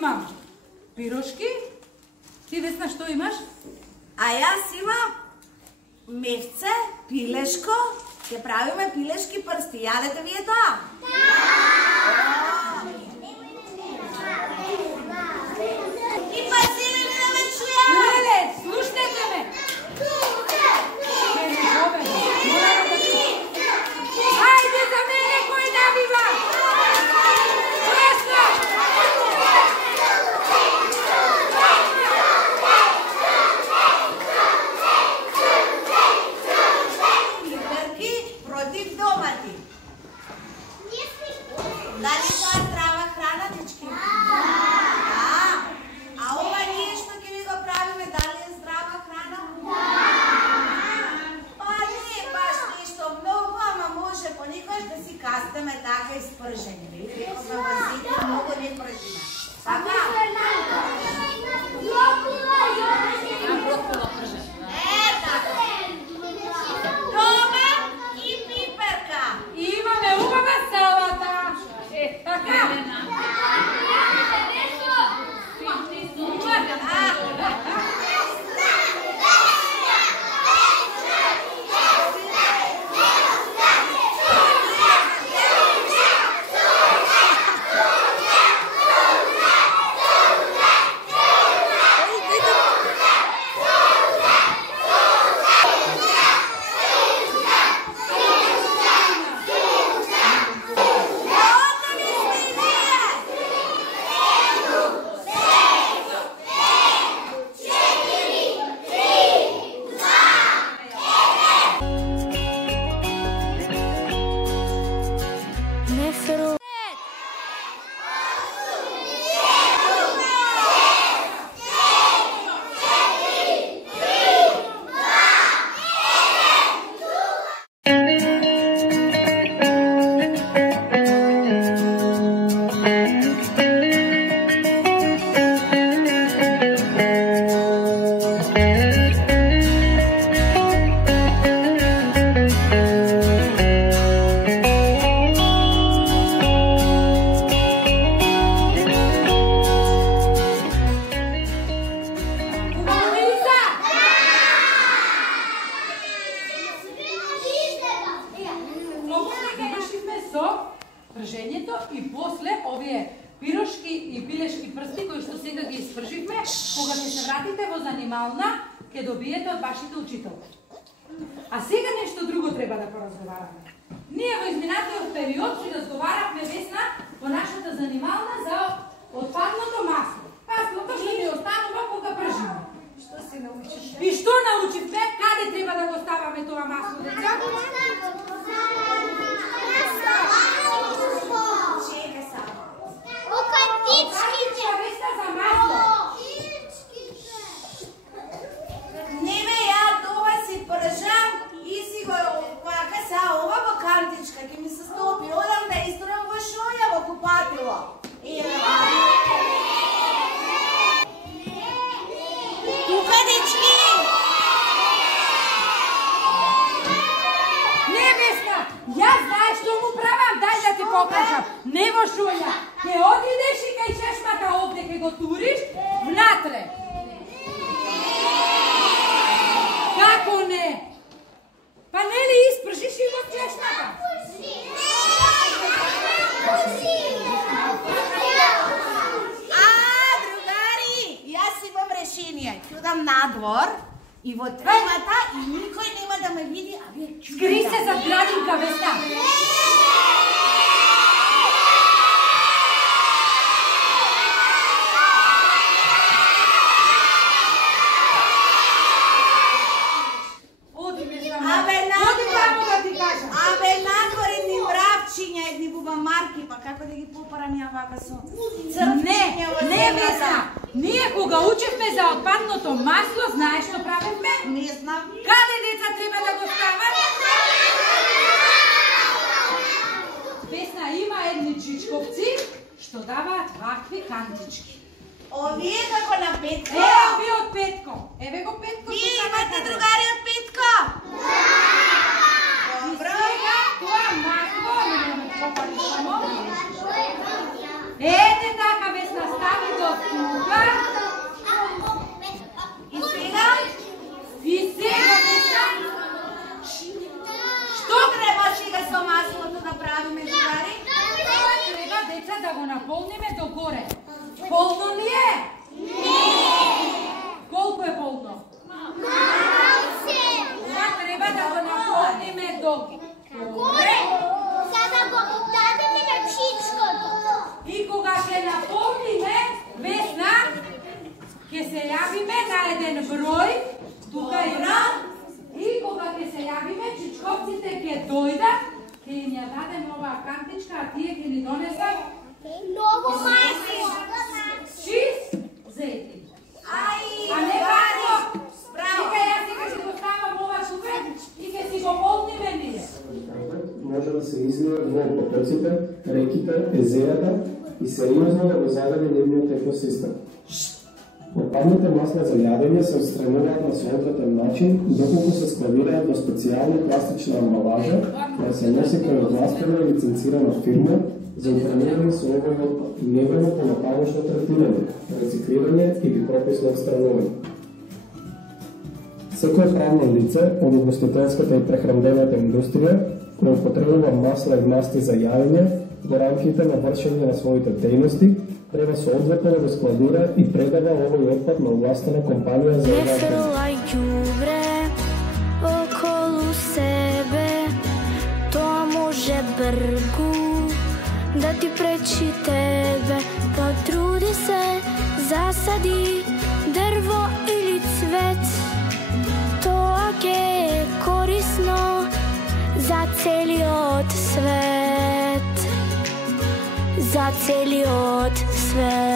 имам пирошки. Ти, Весна, што имаш? А јас имам мевце, пилешко. Ќе правиме пилешки прсти. Јадете вие тоа? И пазили ми да ме чуе! Леле, слушнете ме! Ајде за мене кој набива! Весна! Пиперки против домати. Дали тоа е здрава храна, дечки? А ова ние што ќе ви го правиме, дали е здрава храна? Па не баш ништо многу, ама може понекогаш да си кастеме така испржени. Рековме вазите, многу не пржиме. Така? Така. Домат и пиперка. Имаме убава салата. Така. Пржењето и после овие пирошки и пилешки прсти кои што сега ги испрживме, кога ќе се вратите во занимална, ќе добиете од вашите учителки. А сега нешто друго треба да поразговараме. Ние во изминатиот период си разговаравме, Весна, во нашата занимална за отпадното масло. Маслото што ни останува кога пржиме. Што се научиш? И што научивме? Каде треба да го ставаме тоа масло, деца? Не ме ја дома си пржам и си го вака са ова во кантичка ќе ми се стопи. Одам да исторам во шоја во купатило. Тука, дечки! Не, Весна, јас знаеш што му правам, дај да ти покажам. Не во шоја, ке одидеш и кај чешмата овде ке го туриш, внатре. Како не? Па не ли испржиш и во чешмата? Другари, јас имам решение. Ќе одам надвор и во тремата и никој нема да ме види, а вие чуете. Скри се за градинка, Весна. Како да ги попарам ја вака со Не, Весна, ние кога учевме за отпадното масло, знаеш што правевме? Не знам. Каде деца треба да го стават? Весна, има едни чичковци што даваат вакви кантички. Овие како на Петко? Овие од Петко. Еве го Петко. Вие имате другари од Петко? Добро. Сега тоа масло, не ме попали само. Ете така, Весна, стави го Горе! Сада го дадеме на всичкото. И кога ќе наполниме, Весна, ќе се јавиме на еден број, тука има, и кога ќе се јавиме, чичковците ќе дојдат, ќе им ја дадем оваа кантичка, а тие ќе ни донесат Ново мајки. чист зети. Ај, А не како, Браво! чека ја сега ќе го ставам ова тука и ќе си го полниме ние. Може да се излие во потоците, реките, езерата и сериозно да го загади нивниот екосистем. Отпадните масла за јадење се отстрануваат на соодветен начин, доколку се складираат во специјална пластична амбалажа, која се носи кај овластена и лиценцирана фирма за управување со овој отпад, невено по нападношно третирање, рециклирање или прописно отстранување. Секој правно лице од угостителската и прехранбената индустрија кој употребува масла и масти за јадење во рамките на вршење на своите дејности, треба соодветно да го складира и предава овој отпад на овластена компанија за Не оваа фрлај ѓубре околу себе, тоа може бргу да ти пречи тебе. Потруди се, засади дрво или цвет, тоа ќе е корисно за целиот свет. За целиот свет.